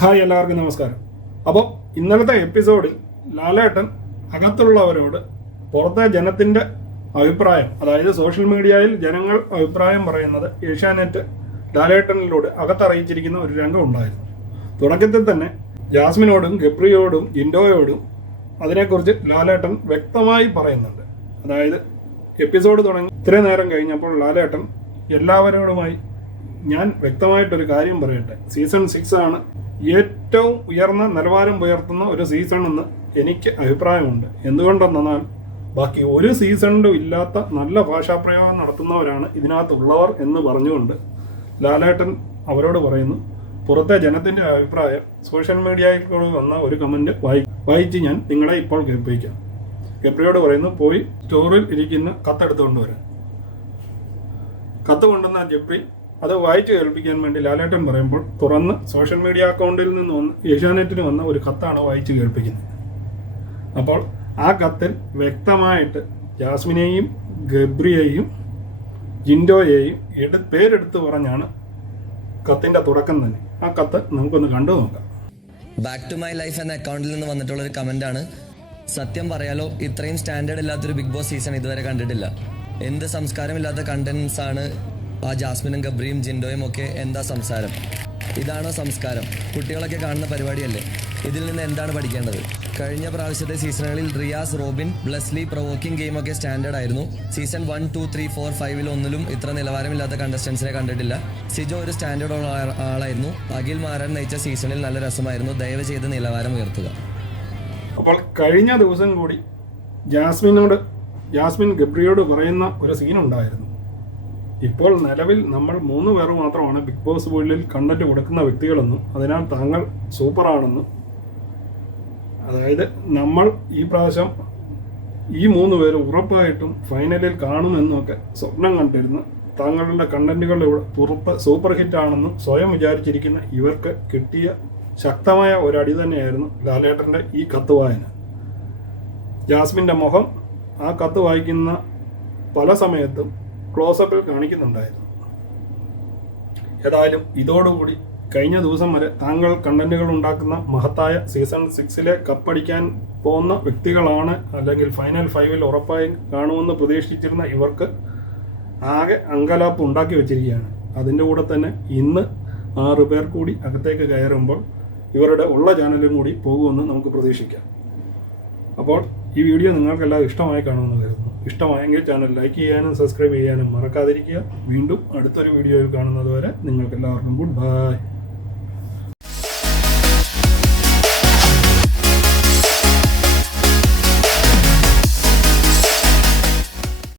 Hi, എല്ലാവർക്കും നമസ്കാരം. അപ്പോൾ ഇന്നലത്തെ എപ്പിസോഡിൽ ലാലേട്ടൻ അകത്തുള്ളവരോട് പുറത്തെ ജനത്തിൻ്റെ അഭിപ്രായം, അതായത് സോഷ്യൽ മീഡിയയിൽ ജനങ്ങൾ അഭിപ്രായം പറയുന്നത് ഏഷ്യാനെറ്റ് ലാലേട്ടനിലൂടെ അകത്തറിയിച്ചിരിക്കുന്ന ഒരു രംഗം ഉണ്ടായിരുന്നു. തുടക്കത്തിൽ തന്നെ ജാസ്മിനോടും ഗബ്രിയോടും ജിൻഡോയോടും അതിനെക്കുറിച്ച് ലാലേട്ടൻ വ്യക്തമായി പറയുന്നുണ്ട്. അതായത് എപ്പിസോഡ് തുടങ്ങി ഇത്രയും നേരം കഴിഞ്ഞപ്പോൾ ലാലേട്ടൻ എല്ലാവരോടുമായി ഞാൻ വ്യക്തമായിട്ടൊരു കാര്യം പറയട്ടെ, സീസൺ 6 ആണ് ഏറ്റവും ഉയർന്ന നിലവാരം ഉയർത്തുന്ന ഒരു സീസൺ എന്ന് എനിക്ക് അഭിപ്രായമുണ്ട്. എന്തുകൊണ്ടെന്നാൽ ബാക്കി ഒരു സീസണിലും ഇല്ലാത്ത നല്ല ഭാഷാപ്രയോഗം നടത്തുന്നവരാണ് ഇതിനകത്തുള്ളവർ എന്ന് പറഞ്ഞുകൊണ്ട് ലാലേട്ടൻ അവരോട് പറയുന്നു, പുറത്തെ ജനത്തിൻ്റെ അഭിപ്രായം സോഷ്യൽ മീഡിയയിൽ വന്ന ഒരു കമൻറ്റ് വായിച്ച് ഞാൻ നിങ്ങളെ ഇപ്പോൾ കേൾപ്പിക്കാം. ഗബ്രിയോട് പറയുന്നു, പോയി സ്റ്റോറിൽ ഇരിക്കുന്ന കത്തെടുത്തുകൊണ്ട് വരാൻ. കത്ത് കൊണ്ടുവന്ന ഗബ്രി അത് വായിച്ചു കേൾപ്പിക്കാൻ വേണ്ടി ലാലേട്ടൻ പറയുമ്പോൾ തുറന്ന് സോഷ്യൽ മീഡിയ അക്കൗണ്ടിൽ നിന്ന് ഏഷ്യാനെറ്റിന് വന്ന ഒരു കത്താണ് വായിച്ചു കേൾപ്പിക്കുന്നത്. അപ്പോൾ ആ കത്തിൽ വ്യക്തമായിട്ട് ജാസ്മിനെയും ഗബ്രിയെയും ജിൻഡോയെയും പേരെടുത്ത് പറഞ്ഞാണ് കത്തിൻ്റെ തുടക്കം തന്നെ. ആ കത്ത് നമുക്കൊന്ന് കണ്ടു നോക്കാം. ബാക്ക് ടു മൈ ലൈഫ് എന്ന അക്കൗണ്ടിൽ നിന്ന് വന്നിട്ടുള്ളൊരു കമൻ്റാണ്. സത്യം പറയാലോ, ഇത്രയും സ്റ്റാൻഡേർഡ് ഇല്ലാത്തൊരു ബിഗ് ബോസ് സീസൺ ഇതുവരെ കണ്ടിട്ടില്ല. എന്ത് സംസ്കാരമില്ലാത്ത കണ്ടന്റ്സ് ആണ് ആ ജാസ്മിനും ഗബ്രിയും ജിൻഡോയും ഒക്കെ. എന്താ സംസാരം? ഇതാണോ സംസ്കാരം? കുട്ടികളൊക്കെ കാണുന്ന പരിപാടിയല്ലേ? ഇതിൽ നിന്ന് എന്താണ് പഠിക്കേണ്ടത്? കഴിഞ്ഞ പ്രാവശ്യത്തെ സീസണുകളിൽ റിയാസ്, റോബിൻ, ബ്ലെസ്ലി, പ്രൊവോക്കിംഗ് ഗെയിമൊക്കെ സ്റ്റാൻഡേർഡ് ആയിരുന്നു. സീസൺ 1, 2, 3, 4, 5 ഒന്നിലും ഇത്ര നിലവാരമില്ലാത്ത കണ്ടസ്റ്റൻസിനെ കണ്ടിട്ടില്ല. സിജോ ഒരു സ്റ്റാൻഡേർഡ് ഉള്ള ആളായിരുന്നു. അഖിൽ മാരാൻ നയിച്ച സീസണിൽ നല്ല രസമായിരുന്നു. ദയവ് ചെയ്ത് നിലവാരം ഉയർത്തുക. അപ്പോൾ കഴിഞ്ഞ ദിവസം കൂടി ജാസ്മിൻ ഗബ്രിയോട് പറയുന്ന ഒരു സീനുണ്ടായിരുന്നു. ഇപ്പോൾ നിലവിൽ നമ്മൾ 3 പേർ മാത്രമാണ് ബിഗ് ബോസ് വീട്ടിൽ കണ്ടന്റ് കൊടുക്കുന്ന വ്യക്തികളെന്നും അതിനാൽ താങ്കൾ സൂപ്പറാണെന്നും, അതായത് നമ്മൾ ഈ പ്രാവശ്യം ഈ 3 പേര് ഉറപ്പായിട്ടും ഫൈനലിൽ കാണുമെന്നൊക്കെ സ്വപ്നം കണ്ടിരുന്നു. താങ്കളുടെ കണ്ടന്റുകൾ ഇവിടെ പുറത്ത് സൂപ്പർ ഹിറ്റാണെന്നും സ്വയം വിചാരിച്ചിരിക്കുന്ന ഇവർക്ക് കിട്ടിയ ശക്തമായ ഒരടി തന്നെയായിരുന്നു ലാലേട്ടൻ്റെ ഈ കത്ത് വായന. ജാസ്മിൻ്റെ മുഖം ആ കത്ത് വായിക്കുന്ന പല സമയത്തും ക്ലോസപ്പിൽ കാണിക്കുന്നുണ്ടായിരുന്നു. ഏതായാലും ഇതോടുകൂടി കഴിഞ്ഞ ദിവസം വരെ താങ്കൾ കണ്ടന്റുകൾ ഉണ്ടാക്കുന്ന മഹത്തായ സീസൺ 6 കപ്പടിക്കാൻ പോകുന്ന വ്യക്തികളാണ്, അല്ലെങ്കിൽ ഫൈനൽ 5 ഉറപ്പായി കാണുമെന്ന് പ്രതീക്ഷിച്ചിരുന്ന ഇവർക്ക് ആകെ അങ്കലാപ്പ് ഉണ്ടാക്കി വെച്ചിരിക്കുകയാണ്. അതിൻ്റെ കൂടെ തന്നെ ഇന്ന് 6 പേർ കൂടി അകത്തേക്ക് കയറുമ്പോൾ ഇവരുടെ ഉള്ള ചാനലും കൂടി പോകുമെന്ന് നമുക്ക് പ്രതീക്ഷിക്കാം. അപ്പോൾ ഈ വീഡിയോ നിങ്ങൾക്കെല്ലാം ഇഷ്ടമായി കാണുമെന്ന് കരുതുന്നു. ഇഷ്ടമായെങ്കിൽ ചാനൽ ലൈക്ക് ചെയ്യാനും സബ്സ്ക്രൈബ് ചെയ്യാനും മറക്കാതിരിക്കുക. വീണ്ടും അടുത്തൊരു വീഡിയോയിൽ കാണുന്നത് വരെ നിങ്ങൾക്കെല്ലാവർക്കും ഗുഡ് ബൈ.